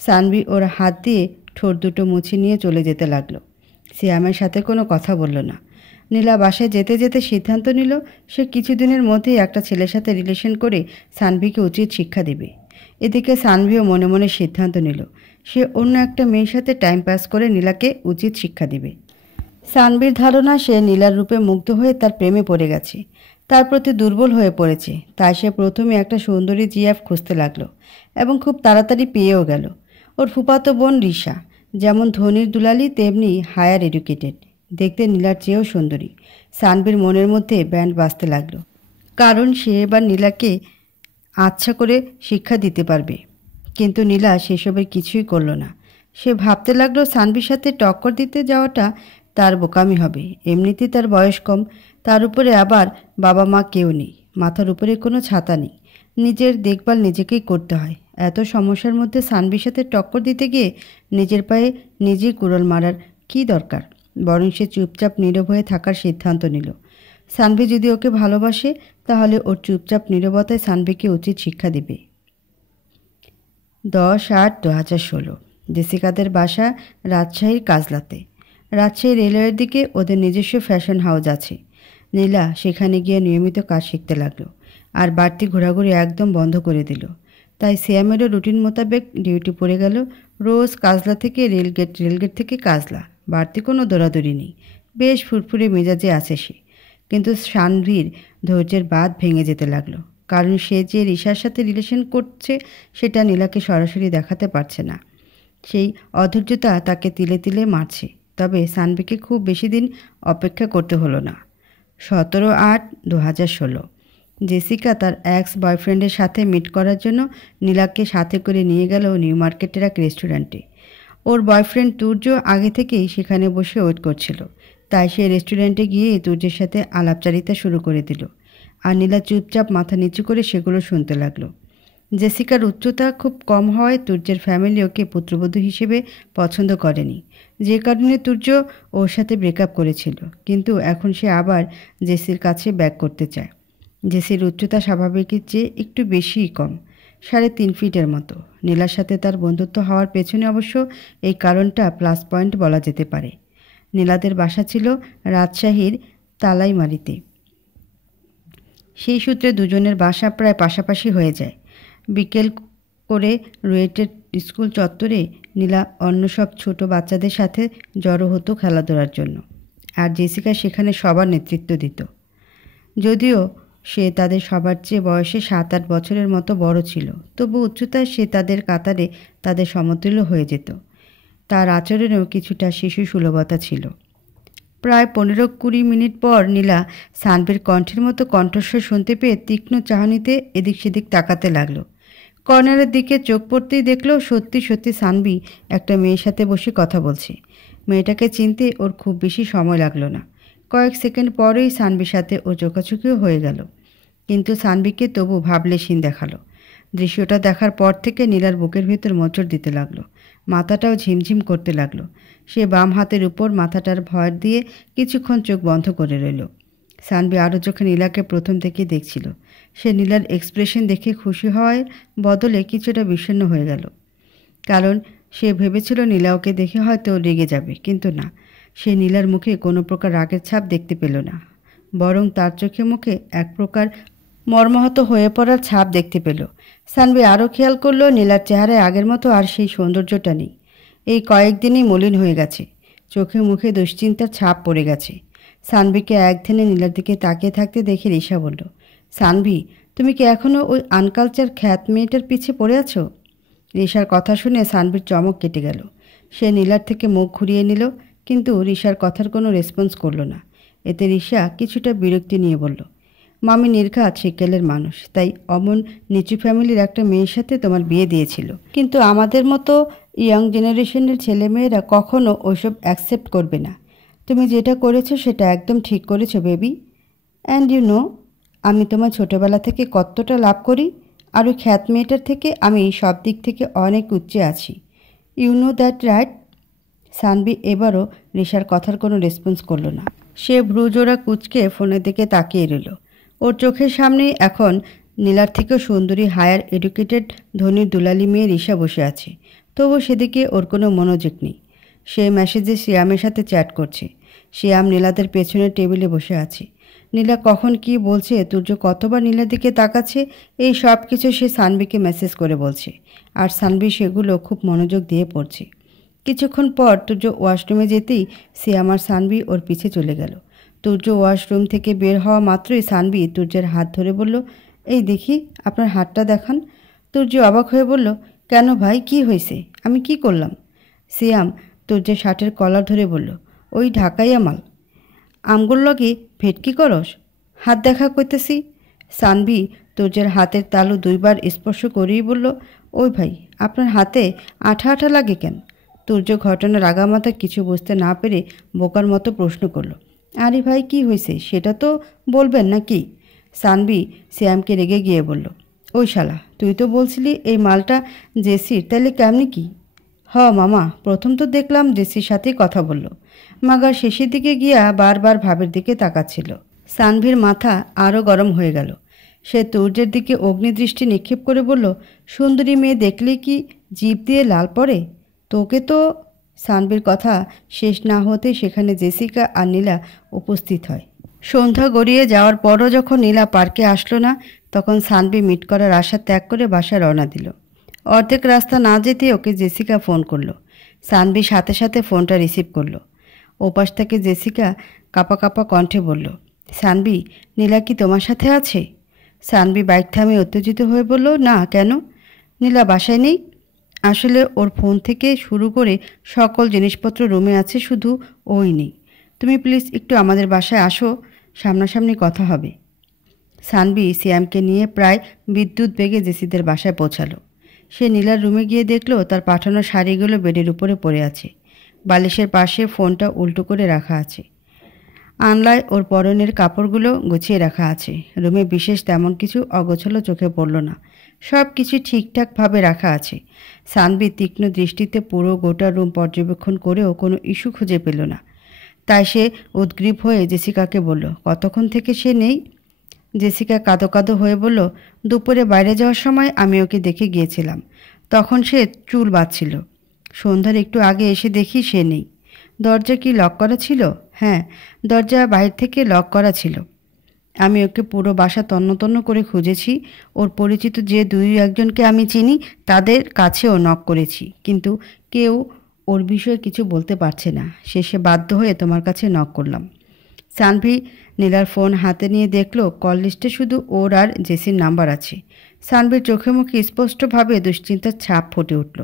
সানভি ওর হাত দিয়ে ঠোঁট দুটো মুছে নিয়ে চলে যেতে লাগলো। সিয়ামের সাথে কোনো কথা বলল না। নীলা বাসায় যেতে যেতে সিদ্ধান্ত নিল সে কিছুদিনের মধ্যেই একটা ছেলের সাথে রিলেশন করে সানভিকে উচিত শিক্ষা দেবে। এদিকে সানভিও মনে মনে সিদ্ধান্ত নিল সে অন্য একটা মেয়ের সাথে টাইম পাস করে নীলাকে উচিত শিক্ষা দেবে। সানভির ধারণা সে নীলার রূপে মুগ্ধ হয়ে তার প্রেমে পড়ে গেছে, তার প্রতি দুর্বল হয়ে পড়েছে। তাই সে প্রথমে একটা সুন্দরী জিএফ খুঁজতে লাগলো এবং খুব তাড়াতাড়ি পেয়েও গেল। ওর ফুফাতো বোন রিশা যেমন ধনির দুলালি তেমনি হায়ার এডুকেটেড, দেখতে নীলার চেয়েও সুন্দরী। সানভির মনের মধ্যে ব্যান্ড বাজতে লাগলো, কারণ সে এবার নীলাকে আচ্ছা করে শিক্ষা দিতে পারবে। কিন্তু নীলা সেসবের কিছুই করল না। সে ভাবতে লাগলো সানভির সাথে টক্কর দিতে যাওয়াটা তার বোকামি হবে। এমনিতেই তার বয়স কম, তার উপরে আবার বাবা মা কেউ নেই, মাথার উপরে কোনো ছাতা নেই, নিজের দেখভাল নিজেকেই করতে হয়। এত সমস্যার মধ্যে সানভির সাথে টক্কর দিতে গিয়ে নিজের পায়ে নিজেই কুড়োল মারার কী দরকার? বরং সে চুপচাপ নীরব হয়ে থাকার সিদ্ধান্ত নিল। সানভি যদি ওকে ভালোবাসে তাহলে ওর চুপচাপ নীরবতায় সানভিকে উচিত শিক্ষা দেবে। 10/8/2016 জেসিকাদের বাসা রাজশাহীর কাজলাতে। রাজশাহী রেলওয়ের দিকে ওদের নিজস্ব ফ্যাশন হাউস আছে। নীলা সেখানে গিয়ে নিয়মিত কাজ শিখতে লাগলো আর বাড়তি ঘোরাঘুরি একদম বন্ধ করে দিল। তাই সিয়ামেরও রুটিন মোতাবেক ডিউটি পড়ে গেল। রোজ কাজলা থেকে রেলগেট, রেলগেট থেকে কাজলা, বাড়তি কোনো দৌড়াদৌড়ি নেই। বেশ ফুরফুরে মেজাজে আছে সে। কিন্তু সানভির ধৈর্যের বাঁধ ভেঙে যেতে লাগলো, কারণ সে যে রিশার সাথে রিলেশন করছে সেটা নীলাকে সরাসরি দেখাতে পারছে না। সেই অধৈর্যতা তাকে তিলে তিলে মারছে। তবে সানভিকে খুব বেশি দিন অপেক্ষা করতে হলো না। 17/8/2016 জেসিকা তার এক্স বয়ফ্রেন্ডের সাথে মিট করার জন্য নীলাকে সাথে করে নিয়ে গেল নিউ মার্কেটের এক রেস্টুরেন্টে। ওর বয়ফ্রেন্ড তুর্য আগে থেকেই সেখানে বসে ওয়েট করছিল, তাই সে রেস্টুরেন্টে গিয়ে তুর্যের সাথে আলাপচারিতা শুরু করে দিল। আর নীলা চুপচাপ মাথা নিচু করে সেগুলো শুনতে লাগলো। জেসিকার উচ্চতা খুব কম হওয়ায় তুর্যের ফ্যামিলি ওকে পুত্রবধূ হিসেবে পছন্দ করেনি, যে কারণে তুর্য ওর সাথে ব্রেকআপ করেছিল। কিন্তু এখন সে আবার জেসির কাছে ব্যাক করতে চায়। জেসির উচ্চতা স্বাভাবিকের চেয়ে একটু বেশিই কম, 3.5 ফিটের মতো। নীলার সাথে তার বন্ধুত্ব হওয়ার পেছনে অবশ্য এই কারণটা প্লাস পয়েন্ট বলা যেতে পারে। নীলাদের বাসা ছিল রাজশাহীর তালাইমারিতে। সেই সূত্রে দুজনের বাসা প্রায় পাশাপাশি হয়ে যায়। বিকেল করে রুয়েটের স্কুল চত্বরে নীলা অন্য সব ছোট বাচ্চাদের সাথে জড়ো হতো খেলাধুলার জন্য, আর জেসিকা সেখানে সবার নেতৃত্ব দিত। যদিও সে তাদের সবার চেয়ে বয়সে 7-8 বছরের মতো বড় ছিল, তবু উচ্চতায় সে তাদের কাতারে তাদের সমতুল্য হয়ে যেত। তার আচরণেও কিছুটা শিশু সুলভতা ছিল। প্রায় 15-20 মিনিট পর নীলা সানভির কণ্ঠের মতো কণ্ঠস্বর শুনতে পেয়ে তীক্ষ্ণ চাহনিতে এদিক সেদিক তাকাতে লাগলো। কর্নারের দিকে চোখ পড়তেই দেখলো সত্যি সত্যি সানভি একটা মেয়ের সাথে বসে কথা বলছে। মেয়েটাকে চিনতে ওর খুব বেশি সময় লাগলো না। কয়েক সেকেন্ড পরেই সানভির সাথে ও চোখাচোখিও হয়ে গেল। কিন্তু সানভিকে তবু ভাবলেশহীন দেখালো। দৃশ্যটা দেখার পর থেকে নীলার বুকের ভেতর মোচড় দিতে লাগলো, মাথাটাও ঝিমঝিম করতে লাগলো। সে বাম হাতের উপর মাথাটার ভর দিয়ে কিছুক্ষণ চোখ বন্ধ করে রইল। সানভি আরও চোখে নীলাকে প্রথম থেকেই দেখছিল। সে নীলার এক্সপ্রেশন দেখে খুশি হওয়ার বদলে কিছুটা বিষণ্ণ হয়ে গেল, কারণ সে ভেবেছিল নীলা ওকে দেখে হয়তো রেগে যাবে। কিন্তু না, সে নীলার মুখে কোনো প্রকার রাগের ছাপ দেখতে পেল না, বরং তার চোখে মুখে এক প্রকার মর্মাহত হয়ে পড়ার ছাপ দেখতে পেল। সানভি আরও খেয়াল করলো নীলার চেহারায় আগের মতো আর সেই সৌন্দর্যটা নেই। এই কয়েকদিনই মলিন হয়ে গেছে, চোখে মুখে দুশ্চিন্তার ছাপ পড়ে গেছে। সানভিকে একধানে নীলার দিকে তাকিয়ে থাকতে দেখে রিশা বলল, সানভি, তুমি কি এখনও ওই আনকালচার খ্যাত মেয়েটার পিছে পড়ে আছো? রিশার কথা শুনে সানভির চমক কেটে গেল। সে নীলার থেকে মুখ ঘুরিয়ে নিল, কিন্তু রিশার কথার কোনো রেসপন্স করল না। এতে রিশা কিছুটা বিরক্তি নিয়ে বলল, মামি নির্ঘাত সেকেলের মানুষ, তাই অমন নিচু ফ্যামিলির একটা মেয়ের সাথে তোমার বিয়ে দিয়েছিল। কিন্তু আমাদের মতো ইয়াং জেনারেশনের ছেলেমেয়েরা কখনো ওইসব অ্যাকসেপ্ট করবে না। তুমি যেটা করেছো সেটা একদম ঠিক করেছো বেবি। অ্যান্ড ইউ নো, আমি তোমার ছোটোবেলা থেকে কতটা লাভ করি, আর ওই খ্যাত মেয়েটার থেকে আমি সব দিক থেকে অনেক উচ্চে আছি। You know that right? Sanvi এবারও রিশার কথার কোনো রেসপন্স করলো না। সে ভ্রুজোড়া কুঁচকে ফোনের দিকে তাকিয়ে রইল। ওর চোখের সামনেই এখন নীলার থেকেও সুন্দরী হায়ার এডুকেটেড ধনীর দুলালি মেয়ে রিশা বসে আছে। তবু সেদিকে ওর কোনো মনোযোগ নেই। সে মেসেজে শিয়ামের সাথে চ্যাট করছে। শিয়াম নীলাদের পেছনের টেবিলে বসে আছে। নীলা কখন কি বলছে, তুর্য কতবার নীলার দিকে তাকাচ্ছে, এই সব কিছু সে সানভিকে মেসেজ করে বলছে। আর সানভি সেগুলো খুব মনোযোগ দিয়ে পড়ছে। কিছুক্ষণ পর তুর্য ওয়াশরুমে যেতেই শিয়াম আর সানভি ওর পিছে চলে গেল। তুর্য ওয়াশরুম থেকে বের হওয়া মাত্রই সানভি তুর্যের হাত ধরে বলল, এই দেখি আপনার হাতটা দেখান। তুর্য অবাক হয়ে বলল, কেন ভাই, কি হয়েছে? আমি কি করলাম? শিয়াম তুর্যের শার্টের কলার ধরে বলল, ওই ঢাকাইয়া মাল আমগুর লগে ভেটকি করস? হাত দেখা কইতেছি। সানভি তুর্যের হাতের তালু দুইবার স্পর্শ করেই বলল, ওই ভাই, আপনার হাতে আঠা আঠা লাগে কেন? তুর্য ঘটনার আগামাথা কিছু বুঝতে না পেরে বোকার মতো প্রশ্ন করল, আরে ভাই কি হয়েছে সেটা তো বলবেন নাকি? সানভি শ্যামকে রেগে গিয়ে বলল, ওই শালা, তুই তো বলছিলি এই মালটা জেসির, তাহলে কেমনি কি? মামা, প্রথম তো দেখলাম জেসির সাথেই কথা বলল, মাগার শেষের দিকে গিয়া বারবার ভাবের দিকে তাকাচ্ছিল। সানভির মাথা আরও গরম হয়ে গেল। সে তুর্যের দিকে অগ্নিদৃষ্টি নিক্ষেপ করে বলল, সুন্দরী মেয়ে দেখলে কি জিভ দিয়ে লাল পড়ে? তোকে তো। সানভির কথা শেষ না হতে সেখানে জেসিকা আর নীলা উপস্থিত হয়। সন্ধ্যা গড়িয়ে যাওয়ার পরও যখন নীলা পার্কে আসলো না, তখন সানভি মিট করার আশা ত্যাগ করে বাসায় রওনা দিল। অর্ধেক রাস্তা না যেতে ওকে জেসিকা ফোন করলো। সানভি সাথে সাথে ফোনটা রিসিভ করলো। ওপাশ থেকে জেসিকা কাঁপা কাঁপা কণ্ঠে বলল, সানভি, নীলা কি তোমার সাথে আছে? সানভি বাইক থামিয়ে উত্তেজিত হয়ে বলল, না, কেন? নীলা বাসায় নেই। আসলে ওর ফোন থেকে শুরু করে সকল জিনিসপত্র রুমে আছে, শুধু ওই নেই। তুমি প্লিজ একটু আমাদের বাসায় আসো, সামনাসামনি কথা হবে। সানভি সিয়ামকে নিয়ে প্রায় বিদ্যুৎ বেগে জেসিদের বাসায় পৌঁছালো। সে নীলার রুমে গিয়ে দেখলো তার পাঠানো শাড়িগুলো বেডের উপরে পড়ে আছে। বালিশের পাশে ফোনটা উল্টো করে রাখা আছে। আনলায় ওর পরনের কাপড়গুলো গুছিয়ে রাখা আছে। রুমে বিশেষ তেমন কিছু অগোছালো চোখে পড়ল না। সব কিছু ঠিকঠাকভাবে রাখা আছে। সানভি তীক্ষ্ণ দৃষ্টিতে পুরো গোটা রুম পর্যবেক্ষণ করেও কোনো ইস্যু খুঁজে পেল না। তাই সে উদ্গ্রীব হয়ে জেসিকাকে বলল, কতক্ষণ থেকে সে নেই? জেসিকা কাঁদো কাঁদো হয়ে বলল, দুপুরে বাইরে যাওয়ার সময় আমি ওকে দেখে গিয়েছিলাম। তখন সে চুল বাঁধছিল। সন্ধ্যার একটু আগে এসে দেখি সে নেই। দরজা কি লক করা ছিল? হ্যাঁ, দরজা বাইরে থেকে লক করা ছিল। আমি ওকে পুরো বাসা তন্ন করে খুঁজেছি। ওর পরিচিত যে দুই একজনকে আমি চিনি তাদের কাছেও নক করেছি, কিন্তু কেউ ওর বিষয়ে কিছু বলতে পারছে না। শেষে বাধ্য হয়ে তোমার কাছে নক করলাম। সানভি নীলার ফোন হাতে নিয়ে দেখল কল লিস্টে শুধু ওর আর জেসির নাম্বার আছে। সানভির চোখে মুখে স্পষ্টভাবে দুশ্চিন্তার ছাপ ফুটে উঠল।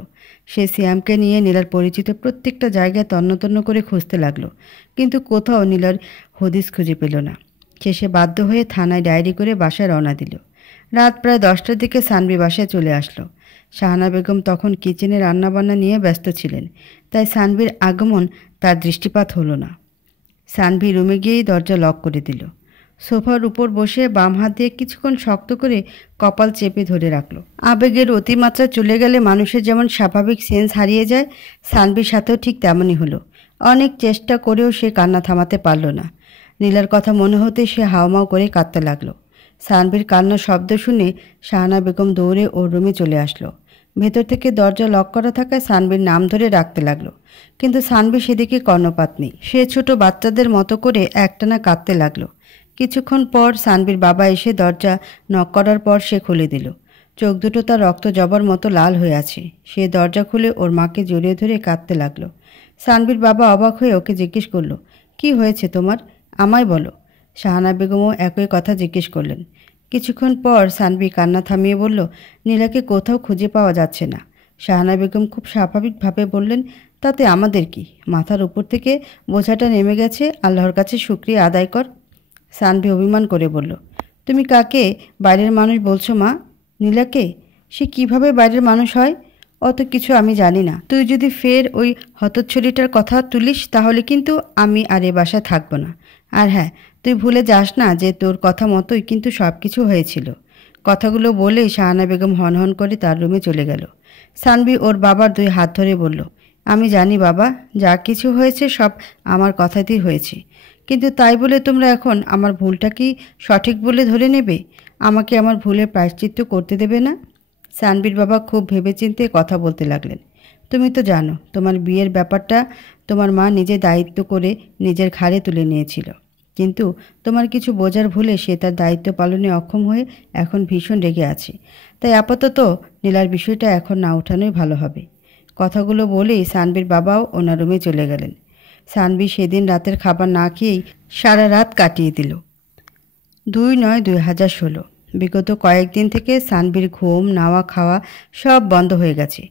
সে সিয়ামকে নিয়ে নীলার পরিচিত প্রত্যেকটা জায়গায় তন্ন করে খুঁজতে লাগলো, কিন্তু কোথাও নীলার হদিস খুঁজে পেল না। শেষে বাধ্য হয়ে থানায় ডায়েরি করে বাসায় রওনা দিল। রাত প্রায় 10টার দিকে সানভি বাসায় চলে আসলো। শাহানা বেগম তখন কিচেনে রান্নাবান্না নিয়ে ব্যস্ত ছিলেন, তাই সানভির আগমন তার দৃষ্টিপাত হলো না। সানভি রুমে গিয়েই দরজা লক করে দিল। সোফার উপর বসে বাম হাত দিয়ে কিছুক্ষণ শক্ত করে কপাল চেপে ধরে রাখল। আবেগের অতিমাত্রা চলে গেলে মানুষের যেমন স্বাভাবিক সেন্স হারিয়ে যায়, সানভির সাথেও ঠিক তেমনই হলো। অনেক চেষ্টা করেও সে কান্না থামাতে পারল না। নীলার কথা মনে হতে সে হাওমাও করে কাঁদতে লাগলো। সানভির কান্নার শব্দ শুনে শাহানা বেগম দৌড়ে ওর রুমে চলে আসলো। ভেতর থেকে দরজা লক করা থাকায় সানভির নাম ধরে ডাকতে লাগলো, কিন্তু সানভি সেদিকে কর্ণপাত নেই। সে ছোট বাচ্চাদের মতো করে একটানা কাঁদতে লাগলো। কিছুক্ষণ পর সানভির বাবা এসে দরজা নক করার পর সে খুলে দিল। চোখ দুটো তার রক্ত জবার মতো লাল হয়ে আছে। সে দরজা খুলে ওর মাকে জড়িয়ে ধরে কাঁদতে লাগলো। সানভির বাবা অবাক হয়ে ওকে জিজ্ঞেস করলো, কি হয়েছে তোমার, আমায় বলো। শাহানা বেগমও একই কথা জিজ্ঞেস করলেন। কিছুক্ষণ পর সানভি কান্না থামিয়ে বলল, নীলাকে কোথাও খুঁজে পাওয়া যাচ্ছে না। শাহানা বেগম খুব স্বাভাবিকভাবে বললেন, তাতে আমাদের কি? মাথার উপর থেকে বোঝাটা নেমে গেছে, আল্লাহর কাছে শুকরিয়া আদায় কর। সানভি অভিমান করে বলল, তুমি কাকে বাইরের মানুষ বলছো মা? নীলাকে? সে কিভাবে বাইরের মানুষ হয়? অত কিছু আমি জানি না। তুই যদি ফের ওই হতচ্ছলিটার কথা তুলিস তাহলে কিন্তু আমি আর এ বাসায় থাকবো না। আর হ্যাঁ, তুই ভুলে যাস না যে তোর কথা মতোই কিন্তু সব কিছু হয়েছিল। কথাগুলো বলেই শাহানা বেগম হনহন করে তার রুমে চলে গেল। সানভি ওর বাবার 2 হাত ধরে বলল, আমি জানি বাবা, যা কিছু হয়েছে সব আমার কথাতেই হয়েছে, কিন্তু তাই বলে তোমরা এখন আমার ভুলটা কি সঠিক বলে ধরে নেবে? আমাকে আমার ভুলের প্রায়শ্চিত্ত করতে দেবে না? সানভীর বাবা খুব ভেবেচিন্তে কথা বলতে লাগলেন। তুমি তো জানো তোমার বিয়ের ব্যাপারটা তোমার মা নিজে দায়িত্ব করে নিজের ঘাড়ে তুলে নিয়েছিল, কিন্তু তোমার কিছু বোঝার ভুলে সে তার দায়িত্ব পালনে অক্ষম হয়ে এখন ভীষণ রেগে আছে। তাই আপাতত নীলার বিষয়টা এখন না ওঠানোই ভালো হবে। কথাগুলো বলেই সানভীর বাবাও ওনার রুমে চলে গেলেন। সানভি সেদিন রাতের খাবার না খেয়েই সারা রাত কাটিয়ে দিল। 2/9/2016। বিগত কয়েকদিন থেকে সানভীর ঘুম, নাওয়া, খাওয়া সব বন্ধ হয়ে গেছে।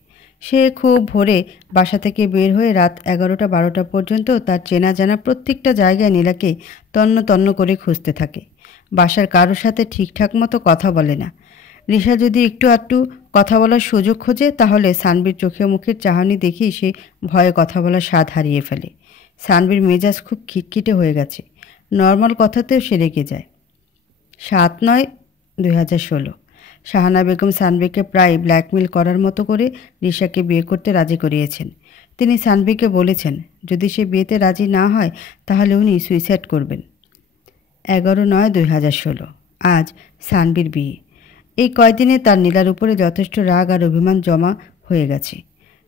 সে খুব ভোরে বাসা থেকে বের হয়ে রাত 11টা-12টা পর্যন্ত তার চেনা জানা প্রত্যেকটা জায়গায় নীলাকে তন্ন তন্ন করে খুঁজতে থাকে। বাসার কারোর সাথে ঠিকঠাক মতো কথা বলে না। রিশা যদি একটু আধটু কথা বলার সুযোগ খোঁজে তাহলে সানভীর চোখে মুখের চাহনি দেখেই সে ভয়ে কথা বলার স্বাদ হারিয়ে ফেলে। সানভীর মেজাজ খুব খিটখিটে হয়ে গেছে। নর্মাল কথাতেও সে রেগে যায়। 7/9/2016। শাহানা বেগম সানভীকে প্রায় ব্ল্যাকমেল করার মতো করে রিশাকে বিয়ে করতে রাজি করিয়েছেন। তিনি সানভীকে বলেছেন যদি সে বিয়েতে রাজি না হয় তাহলে উনি সুইসাইড করবেন। 11/9/2016। আজ সানভীর বিয়ে। এই কয়দিনে তার নীলার উপরে যথেষ্ট রাগ আর অভিমান জমা হয়ে গেছে।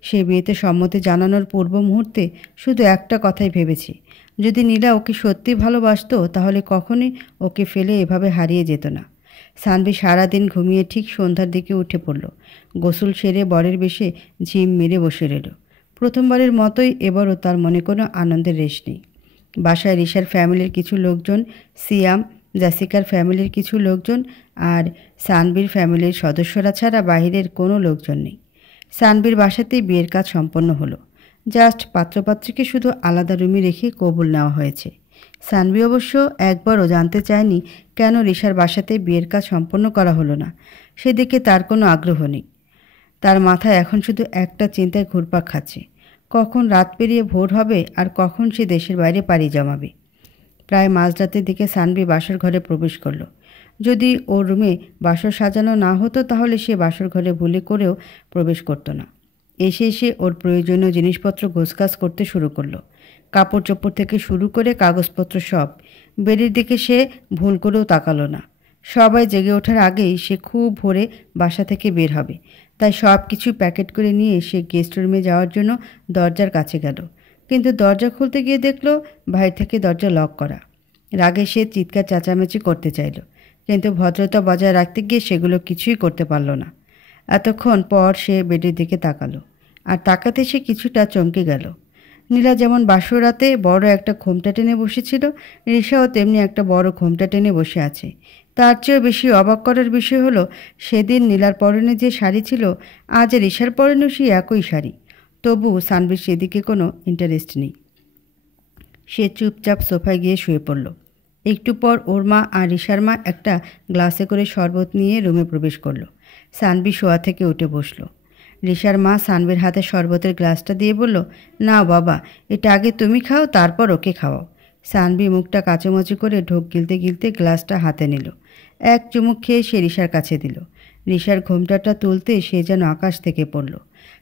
সে বিয়েতে সম্মতি জানানোর পূর্ব মুহূর্তে শুধু একটা কথাই ভেবেছে, যদি নীলা ওকে সত্যি ভালোবাসত তাহলে কখনই ওকে ফেলে এভাবে হারিয়ে যেত না। সানভি সারাদিন ঘুমিয়ে ঠিক সন্ধ্যার দিকে উঠে পড়ল। গোসল সেরে বরের বেশে ঝিম মেরে বসে রইল। প্রথমবারের মতোই এবারও তার মনে কোনো আনন্দের রেশ নেই। বাসায় রিশার ফ্যামিলির কিছু লোকজন, সিয়াম, জাসিকার ফ্যামিলির কিছু লোকজন আর সানভীর ফ্যামিলির সদস্যরা ছাড়া বাহিরের কোনো লোকজন নেই। সানভীর বাসাতেই বিয়ের কাজ সম্পন্ন হলো। জাস্ট পাত্রপাত্রীকে শুধু আলাদা রুমে রেখে কবুল নেওয়া হয়েছে। সানভি অবশ্য একবারও জানতে চায়নি কেন রিশার বাসাতে বিয়ের কাজ সম্পন্ন করা হলো না। সেদিকে তার কোনো আগ্রহ নেই। তার মাথায় এখন শুধু একটা চিন্তায় ঘুরপাক খাচ্ছে, কখন রাত পেরিয়ে ভোর হবে আর কখন সে দেশের বাইরে পাড়ি জমাবে। প্রায় মাঝরাতের দিকে সানভি বাসর ঘরে প্রবেশ করলো। যদি ওর রুমে বাসর সাজানো না হতো তাহলে সে বাসর ঘরে ভুলে করেও প্রবেশ করতো না। এসে এসে ওর প্রয়োজনীয় জিনিসপত্র গোছগাছ করতে শুরু করলো। কাপড় চোপড় থেকে শুরু করে কাগজপত্র সব। বেডের দিকে সে ভুল করেও তাকালো না। সবাই জেগে ওঠার আগেই সে খুব ভোরে বাসা থেকে বের হবে, তাই সব কিছু প্যাকেট করে নিয়ে সে গেস্ট রুমে যাওয়ার জন্য দরজার কাছে গেল, কিন্তু দরজা খুলতে গিয়ে দেখলো বাইরে থেকে দরজা লক করা। রাগে সে চিৎকার চেঁচামেচি করতে চাইল, কিন্তু ভদ্রতা বজায় রাখতে গিয়ে সেগুলো কিছুই করতে পারল না। এতক্ষণ পর সে বেডের দিকে তাকালো, আর তাকাতে সে কিছুটা চমকে গেল। নীলা যেমন বাসরাতে বড় একটা ঘোমটা টেনে বসেছিল, রিশাও তেমনি একটা বড় ঘোমটা টেনে বসে আছে। তার চেয়েও বেশি অবাক করার বিষয় হলো সেদিন নীলার পরনে যে শাড়ি ছিল আজ রিশার পরনেও সেই একই শাড়ি। তবু সানভীর সেদিকে কোনো ইন্টারেস্ট নেই। সে চুপচাপ সোফায় গিয়ে শুয়ে পড়ল। একটু পর ওর মা আর রিশার মা একটা গ্লাসে করে শরবত নিয়ে রুমে প্রবেশ করলো। সানভি শোয়া থেকে উঠে বসলো। রিশার মা সানভীর হাতে শরবতের গ্লাসটা দিয়ে বলল, নাও বাবা, এটা আগে তুমি খাও, তারপর ওকে খাওয়াও। সানভি মুখটা কাচুমাচু করে ঢোক গিলতে গিলতে গ্লাসটা হাতে নিল। এক চুমুক খেয়ে সে রিশার কাছে দিল। রিশার ঘোমটাটা তুলতে সে যেন আকাশ থেকে পড়ল,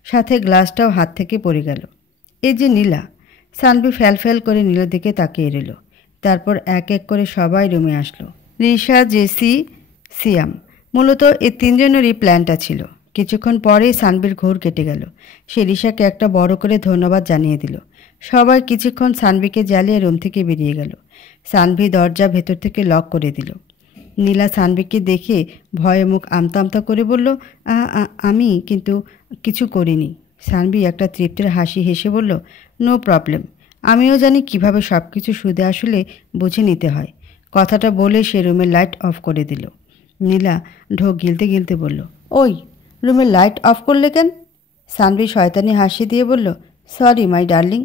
সাথে গ্লাসটাও হাত থেকে পড়ে গেল। এই যে নীলা! সানভি ফ্যাল করে নীলার দিকে তাকিয়ে রইল। তারপর এক এক করে সবাই রুমে আসলো। রিশা, জেসি, সিয়াম। মূলত এই তিনজনেরই প্ল্যানটা ছিল। কিছুক্ষণ পরেই সানভীর ঘোর কেটে গেল। সে রিশাকে একটা বড় করে ধন্যবাদ জানিয়ে দিল। সবাই কিছুক্ষণ সানভীকে জ্বালিয়ে রুম থেকে বেরিয়ে গেল। সানভি দরজা ভেতর থেকে লক করে দিল। নীলা সানভীকে দেখে ভয়ে মুখ আমতা আমতা করে বলল, আমি কিন্তু কিছু করিনি। সানভি একটা তৃপ্তির হাসি হেসে বলল, নো প্রবলেম, আমিও জানি কিভাবে সব কিছু সুদে আসলে বুঝে নিতে হয়। কথাটা বলে সে রুমের লাইট অফ করে দিল। নীলা ঢোক গিলতে গিলতে বলল, ওই রুমের লাইট অফ করলে কেন? সানভি শয়তানি হাসি দিয়ে বলল, সরি মাই ডার্লিং,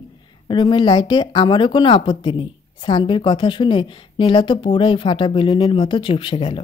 রুমের লাইটে আমারও কোনো আপত্তি নেই। সানভীর কথা শুনে নীলা তো পুরাই ফাটা বেলুনের মতো চুপসে গেল।